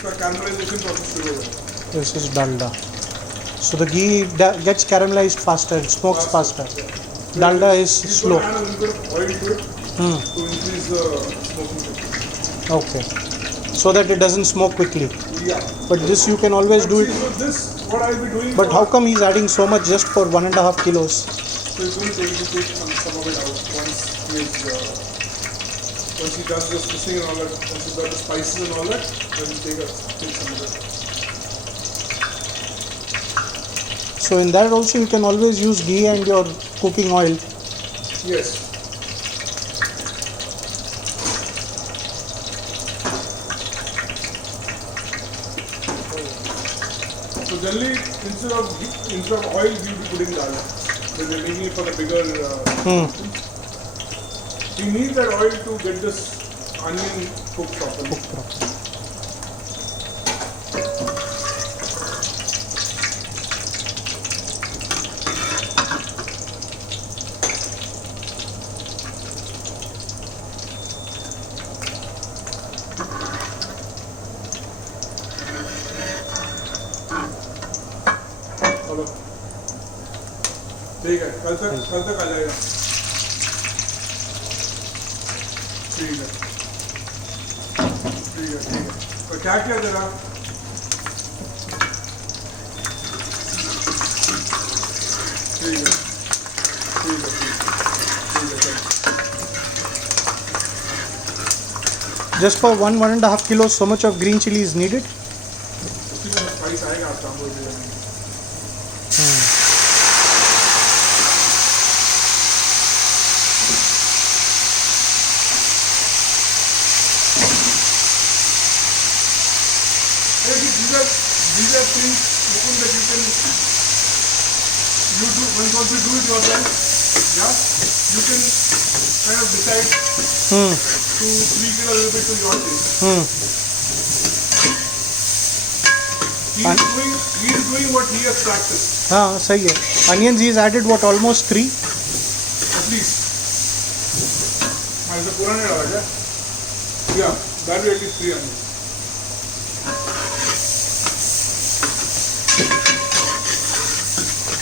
The caramelization process to go there. This is dalda. So the ghee gets caramelized faster, it smokes faster. Dalda is slow. Add a little bit of oil to it to increase the smoking temperature. Okay. So that it doesn't smoke quickly. Yeah. But this you can always do it. So this, what I'll be doing. But how come he's adding so much just for 1.5 kilos? So he's going to take some of it out once he does this thing and all that. Once he does the spices and all that, then he'll take some of it. So in that also you can always use ghee and your cooking oil. Yes. So generally, instead of oil, we will be putting dal. When we're making it for the bigger. We need that oil to get this onion cooked properly. चलो ठीक है कल तक आ जाएगा ठीक है और क्या किया जरा ठीक है Just for 1.5 kilos, so much of green chili is needed. उसी में स्पाइस आएगा आपका हम लोग these are things Mukund, that you can once you do it yourself, yeah, you can kind of decide to tweak it a little bit to your taste. He is doing what he has practiced. हाँ सही है. Onions he's added what, almost 3? At least. ऐसा पूरा नहीं डाला क्या? Yeah, that will at least 3 onions.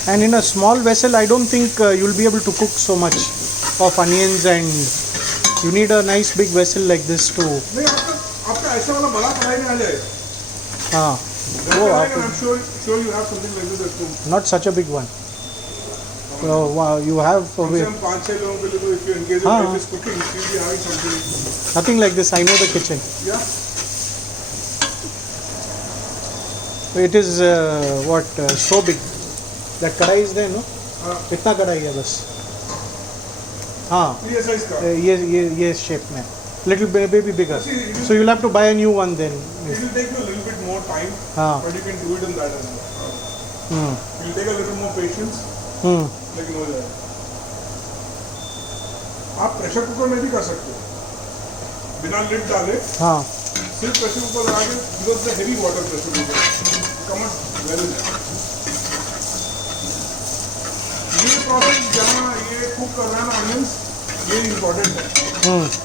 And in a small vessel, I don't think you'll be able to cook so much of onions, and you need a nice big vessel like this to. नहीं आपका ऐसा वाला बड़ा कढ़ाई में आ जाए. हाँ. Oh, I'm sure you have something like this at home. Not such a big one. Wow, you have. हम 5-6 लोगों के लिए तो if you engage in this cooking, you'll be having something. Nothing like this. I know the kitchen. Yeah. It is so big. That कढ़ाई is there, no? कितना कढ़ाई है बस? हाँ. ये size का. ये shape में. Little baby bigger. So you'll have to buy a new one then. It will take you a little bit more time, but you can do it in that as well. It will take a little more patience. लेकिन हो जाएगा. आप pressure cooker में भी कर सकते हो. बिना लिड डाले. हाँ. सिर्फ प्रेशर कुकर लगा के because the heavy water pressure cooker come on well in there. ये प्रोसेस जहाँ ये कुक कर रहा है ना onions, ये important है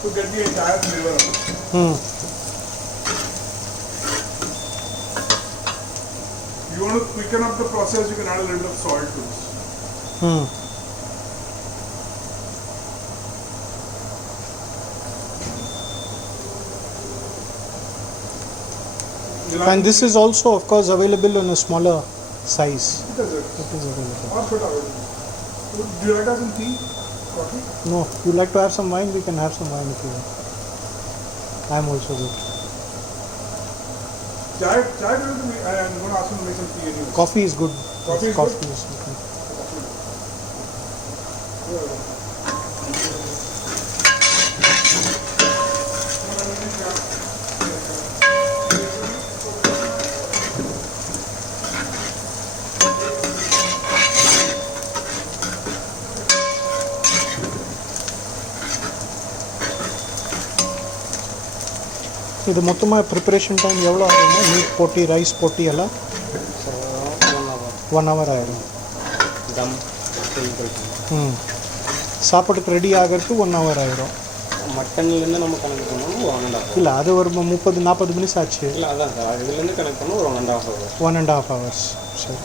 to get the entire flavor of it. You want to quicken up the process, you can add a little of salt to this. And this is also, of course, available in a smaller size. It is available. Or should available. Do you like to have some tea? Coffee? No. You like to have some wine? We can have some wine if you want. I am also good. Chai, I am going to ask him to make some tea anyway. Coffee is good. Coffee is good? ಇದು ಮೊತ್ತಮ preparation time எவ்வளோ ஆகும்? Meet போட்டி rice போட்டி எல்லாம் 1 hour ஆயிடும். தம் சாப்பாட்டுக்கு ready ஆகிறதுக்கு 1 hour ஆயிடும். மட்டன்லேருந்து நம்ம கணக்கு பண்ணணும் 1.5 இல்லை அது ஒரு 30-40 மினிட்ஸ் ஆச்சு. இல்லை அதான் சார் இதுலேருந்து கணக்கு பண்ணணும் ஒரு 1.5 hour. 1.5 hours. சரி.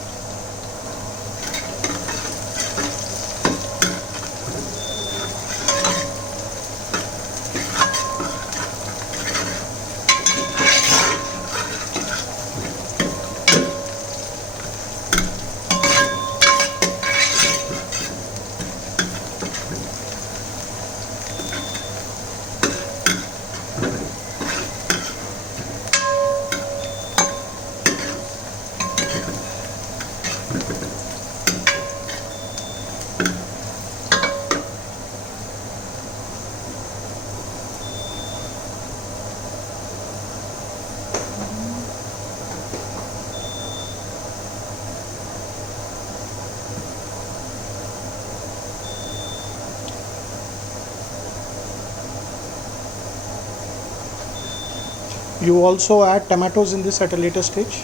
You also add tomatoes in this at a later stage?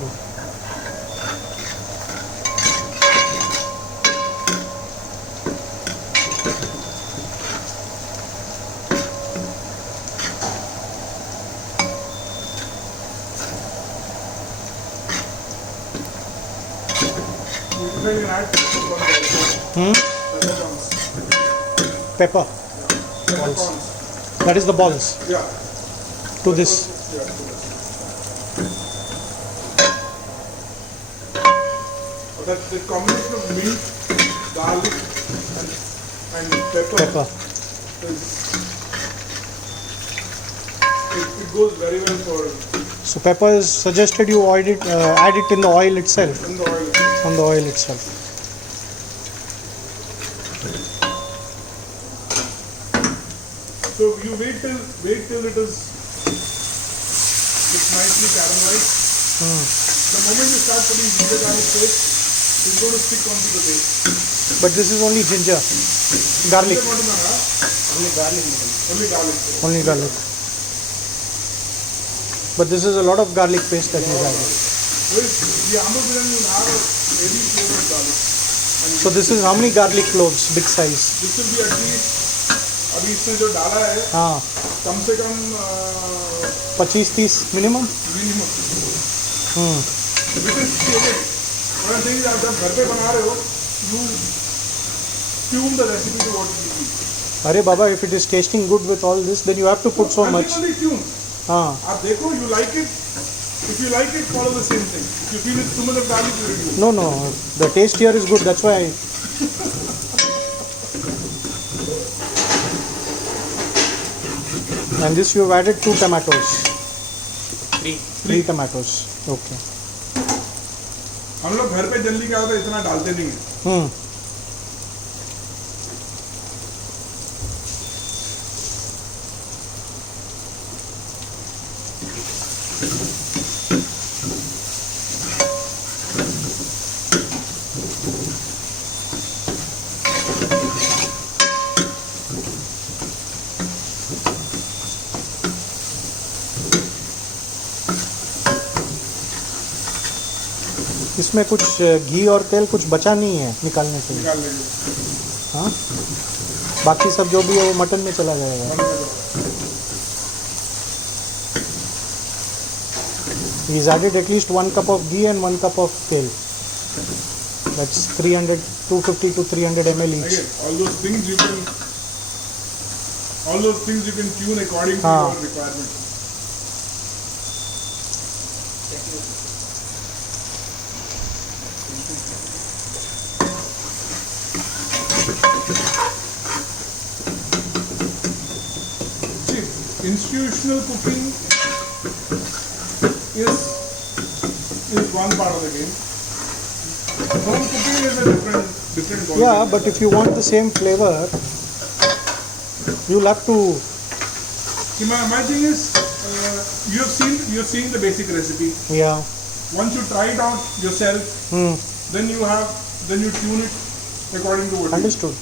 No. You can add Pepper. peppercorns. That is the balls Yeah. to this. Yeah, to this. That the combination of meat, garlic, and pepper. Pepper. It goes very well for So pepper is suggested you add it in the oil itself. in the oil. On the oil itself. So you wait till it is it's nicely caramelized. The moment you start putting ginger garlic paste, it's going to stick onto the paste. But this is only ginger, garlic, Ginger மட்டும்தானா? only garlic. Only garlic. only garlic. But this is a lot of garlic paste that is added. Well, the Amul biryani will have a heavy flavor of garlic. And So this is how many garlic cloves, big size? this will be at least अभी इसने जो डाला है हाँ, कम से कम 25-30 minimum. Minimum which is what I'm saying is आप जब घर पे बना रहे हो you tune the recipe to what you need. अरे बाबा, if it is tasting good with all this, then you have to put so much. Ultimately tune. हाँ, आप देखो you like it. If you like it, follow the same thing. If you feel it's too much of garlic, you reduce. no, the taste here is good. That's why And this you have added 2 tomatoes. 3 tomatoes. Okay. हम लोग घर पे जल्दी क्या होता है इतना डालते नहीं है. इसमें कुछ घी और तेल कुछ बचा नहीं है निकालने के लिए. निकाल लेंगे. हाँ, बाकी सब जो भी है वो मटन में चला जाएगा. He's added at least 1 cup of ghee and 1 cup of tel. That's 250 to 300 ml each. Again, all those things you can tune according to हाँ. your requirement. See, institutional cooking is one part of the game. Home cooking is a different ball Yeah, game. but if you want the same flavor, you'll have to. See, my thing is, you have seen the basic recipe. Yeah. Once you try it out yourself, then you tune it according to what you Understood.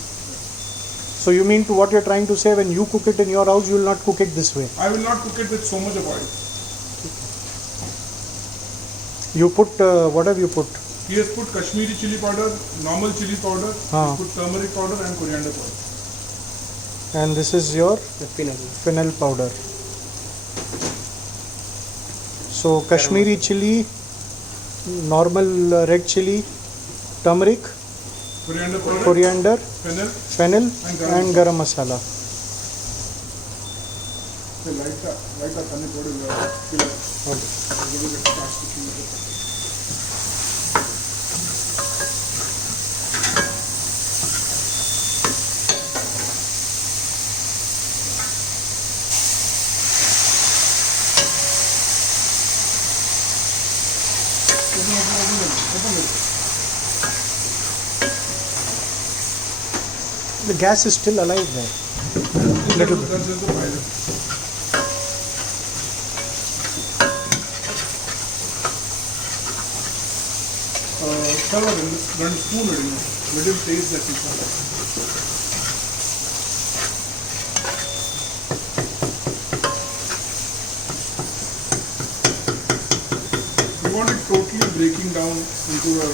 So you mean to what you're trying to say, when you cook it in your house, you will not cook it this way. I will not cook it with so much of oil. You put what have you put? He has put Kashmiri chili powder, normal chili powder, हाँ. he put turmeric powder and coriander powder. And this is your Fennel. fennel powder. So Kashmiri chili, normal red chili, turmeric, Coriander powder, coriander, fennel, fennel and garam masala. light tonni podi Okay. The gas is still alive there. Little bit. That's just the pilot. Sir, one spoon little taste that you can. You want it totally breaking down into a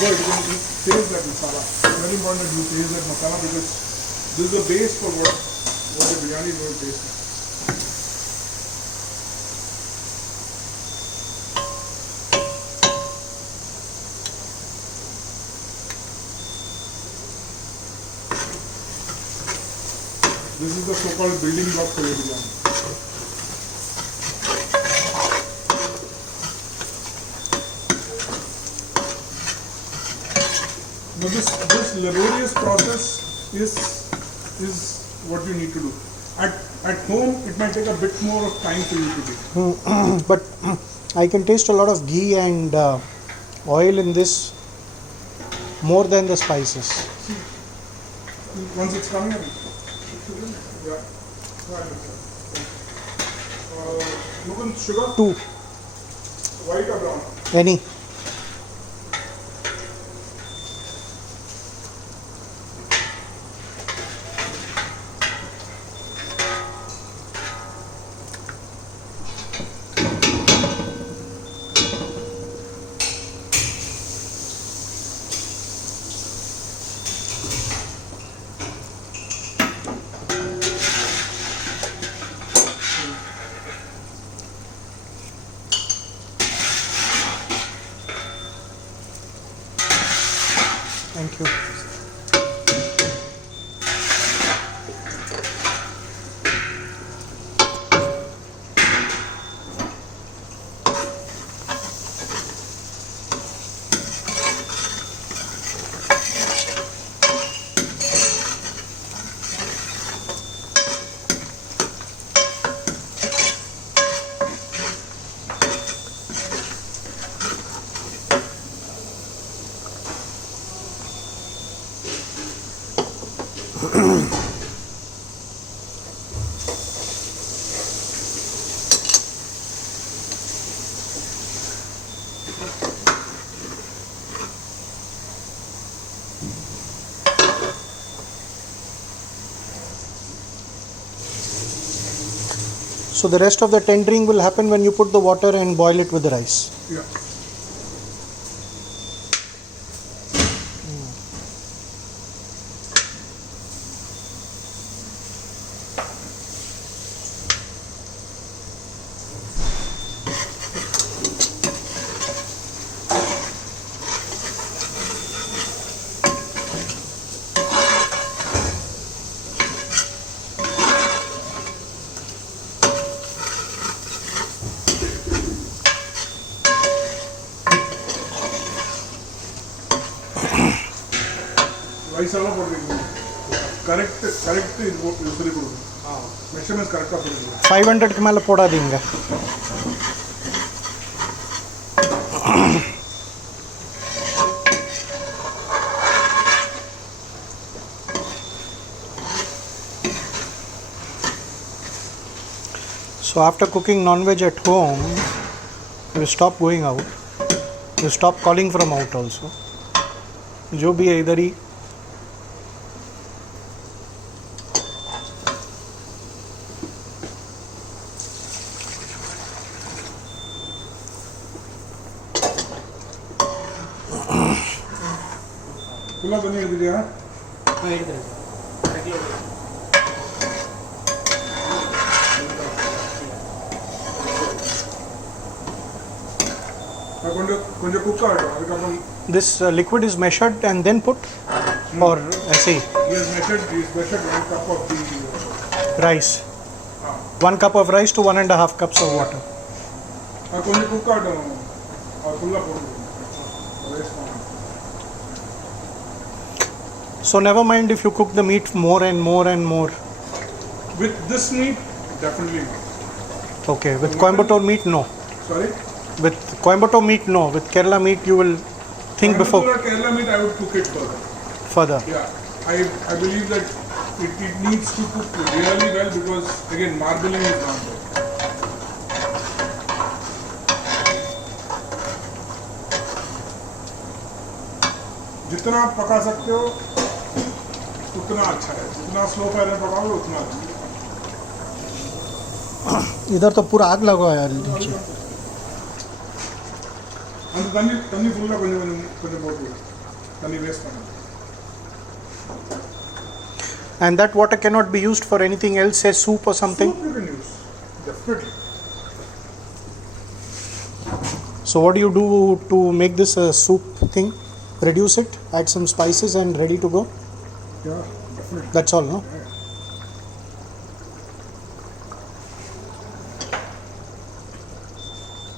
you can taste that masala. Very important that you taste that masala because this is the base for what the biryani is going to taste like. This is the so-called building block for your biryani. But this laborious process is what you need to do. At home, it might take a bit more of time for you to do. But I can taste a lot of ghee and oil in this more than the spices. Once it's coming in. Yeah. Look at sugar. 2. White or brown? Any. Thank you. So the rest of the tendering will happen when you put the water and boil it with the rice. Yeah. Rice all correct usually measurements correct 500 के மேல போடாதீங்க. So after cooking non-veg at home, you stop going out. You stop calling from out also. जो भी है इधर ही फुल्ला बनी दीजिए हाँ கொஞ்சம் குக் ஆகட்டும் அதுக்கப்புறம் This liquid is measured and then put, or ऐसे ही he has measured 1 cup of the rice. 1 cup of rice to 1.5 cups of water. கொஞ்சம் குக் ஆகட்டும் और फुल्ला போடுங்க So never mind if you cook the meat more and more and more. with this meat definitely not. Okay, with Coimbatore meat, no. Sorry? With Coimbatore meat, no. With Kerala meat, you will think before Kerala meat, I would cook it further. Yeah, I believe that it needs to cook really well because again marbling is not there. जितना आप पका सकते हो उतना अच्छा है, जितना slow fire में पकाओगे उतना अच्छा। इधर तो पूरा आग लगा है नीचे. अंत तन्नी फुल्ला కొంచెం పోతుంది तन्नी वेस्ट करना. And that water cannot be used for anything else, say soup or something. Soup you can use, definitely. So what do you do to make this a soup thing? Reduce it, add some spices and ready to go. Yeah, definitely. That's all, no?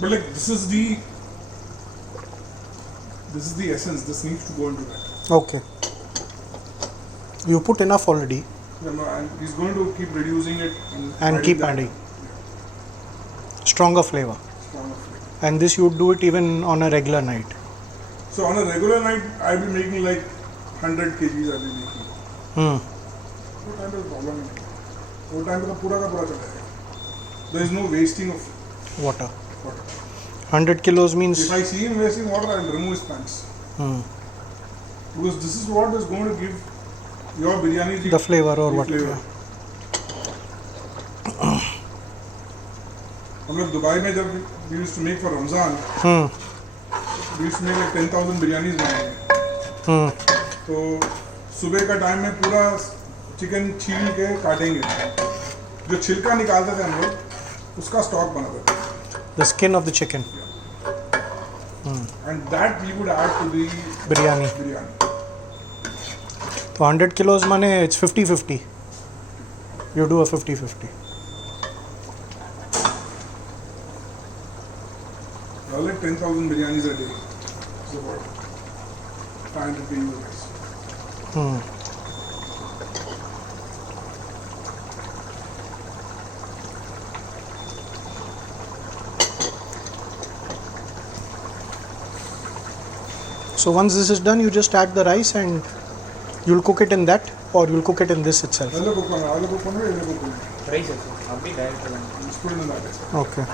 But like this is the essence. This needs to go into that. Okay. You put enough already And he's going to keep reducing it and keep that adding stronger flavor. stronger flavor. And this you would do it even on a regular night. So on a regular night, I'll be making like 100 kgs. I'll be making. Hmm. वो time पे problem नहीं है, वो time पे तो पूरा का पूरा चला जाएगा. There is no wasting of Water. water. 100 kilos means. If I see him wasting water, I'll remove his pants Hmm. because this is what is going to give your biryani The flavor or the what? flavor. हम लोग Dubai में जब we used to make for Ramzan, Hmm. we used to make like 10,000 biryanis बनाएंगे. Hmm. तो सुबह का time में पूरा चिकन छील के काटेंगे, जो छिलका निकालते थे हम लोग उसका स्टॉक बनाते थे, The skin of the chicken. and that we would add to the Biryani. biryani. So 100 kilos mane it's 50-50. You do a 50-50. Like 10,000 biryanis a day is about 500 kgs. Hmm. So once this is done, you just add the rice and you'll cook it in that, or you'll cook it in this itself. I'll cook on it. Rice அப்படி direct Just put it in that. Okay.